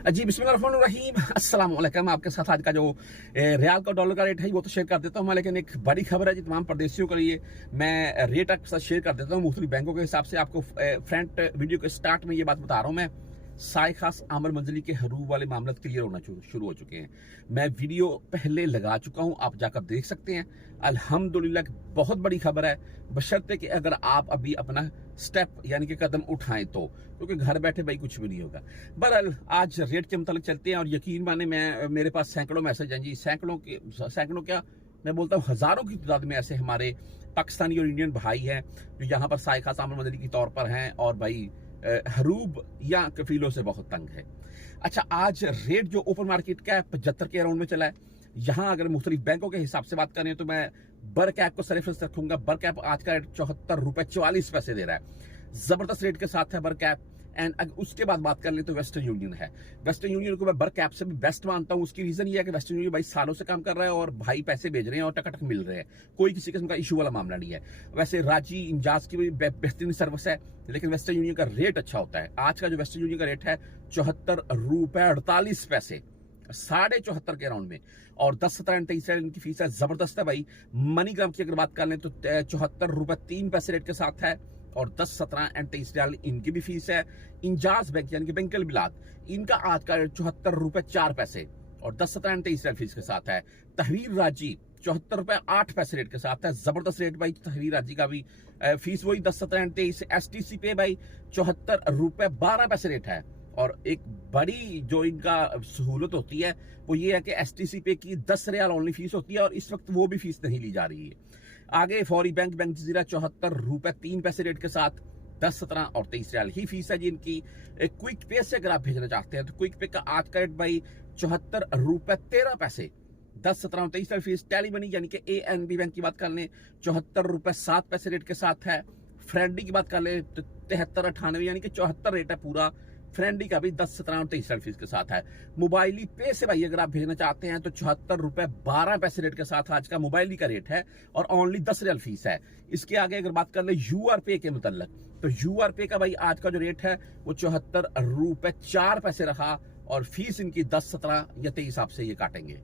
जी बिस्मिल्लाहिर्रहमानिर्रहीम अस्सलाम वालेकुम। आपके साथ आज का जो रियाल का डॉलर का रेट है वो तो शेयर कर देता हूँ मैं, लेकिन एक बड़ी खबर है जी तमाम परदेशियों के लिए। मैं रेट आपके साथ शेयर कर देता हूँ मुख्तलिफ बैंकों के हिसाब से। आपको फ्रंट वीडियो के स्टार्ट में ये बात बता रहा हूँ मैं, साय खास आमर मंजली के हरूब वाले मामले क्लियर होना शुरू हो चुके हैं। मैं वीडियो पहले लगा चुका हूं, आप जाकर देख सकते हैं। अल्हम्दुलिल्लाह बहुत बड़ी खबर है, बशर्ते कि अगर आप अभी अपना स्टेप यानी कि कदम उठाएं तो, क्योंकि घर बैठे भाई कुछ भी नहीं होगा। बहरहाल आज रेट के मुतालिक चलते हैं और यकीन माने मेरे पास सैकड़ों मैसेज हैं जी, सैकड़ों क्या मैं बोलता हूँ हजारों की तादाद में ऐसे हमारे पाकिस्तानी और इंडियन भाई हैं जो यहाँ पर साय खास आमर मंजली के तौर पर हैं और भाई हरूब या कफीलों से बहुत तंग है। अच्छा, आज रेट जो ओपन मार्केट का है 75 के अराउंड में चला है। यहां अगर मुख्तलिफ बैंकों के हिसाब से बात करें तो मैं बर कैप को सरेफरेंस रखूंगा। बर कैप आज का रेट 74 रुपए 44 पैसे दे रहा है, जबरदस्त रेट के साथ है बर कैप। एंड अगर उसके बाद बात कर ले तो वेस्टर्न यूनियन है। वेस्टर्न यूनियन को मैं बर कैप से भी बेस्ट मानता हूं। उसकी रीजन ये है कि वेस्टर्न यूनियन भाई सालों से काम कर रहा है और भाई पैसे भेज रहे हैं और टकाटक मिल रहे हैं, कोई किसी किस्म का इशू वाला मामला नहीं है। वैसे राजी इंजाज की भी बेहतरीन सर्विस है, लेकिन वेस्टर्न यूनियन का रेट अच्छा होता है। आज का जो वेस्टर्न यूनियन का रेट है 74 रुपए 48 पैसे, 74.5 के अराउंड में, और 10, 17 एंड 23 इनकी फीस है, जबरदस्त है भाई। मनीग्राम की अगर बात कर लें तो 74 रुपए 3 पैसे रेट के साथ है और 10, 17 एंड 23 रियाल इनकी भी फीस है। इंजाज बैंक यानी कि बैंक बिलात, इनका आज का रेट 74 रुपए 4 पैसे और 10, 17 एंड 23 रियाल फीस के साथ है। तहवीर राजी 74 रुपए 8 पैसे रेट के साथ है, जबरदस्त रेट भाई। तहवीर राजी का भी फीस वही 10, 17 एंड 23। STC पे भाई 74 रुपए 12 पैसे रेट है। और एक बड़ी जो इनका सहूलत होती है वो ये है कि STC पे की 10 रियाल ओनली फीस होती है और इस वक्त वो भी फीस नहीं ली जा रही है। आगे फौरी बैंक जजीरा 74 रुपए 3 पैसे रेट के साथ 10, 17 और 23 रियाल ही फीस है जी इनकी। क्विक पे से अगर आप भेजना चाहते हैं तो क्विक पे का आज का रेट भाई 74 रुपए 13 पैसे, 10, 17 और 23 रियाल फीस। टेली मनी यानी कि ANB बैंक की बात कर लें 74 रुपए 7 पैसे रेट के साथ है। फ्रेंडी की बात कर लें तो 73.98 यानी कि 74 रेट है पूरा। फ्रेंडी का भी 10, 17 और 23 फीस के साथ है। मोबाइली पे से भाई अगर आप भेजना चाहते हैं तो 74 रुपए 12 पैसे रेट के साथ आज का मोबाइली का रेट है और ओनली 10 रियाल फीस है। इसके आगे अगर बात कर ले UR पे के मुतल्लक तो UR पे का भाई आज का जो रेट है वो 74 रुपए 4 पैसे रहा और फीस इनकी 10, 17 या 23 आपसे ये काटेंगे।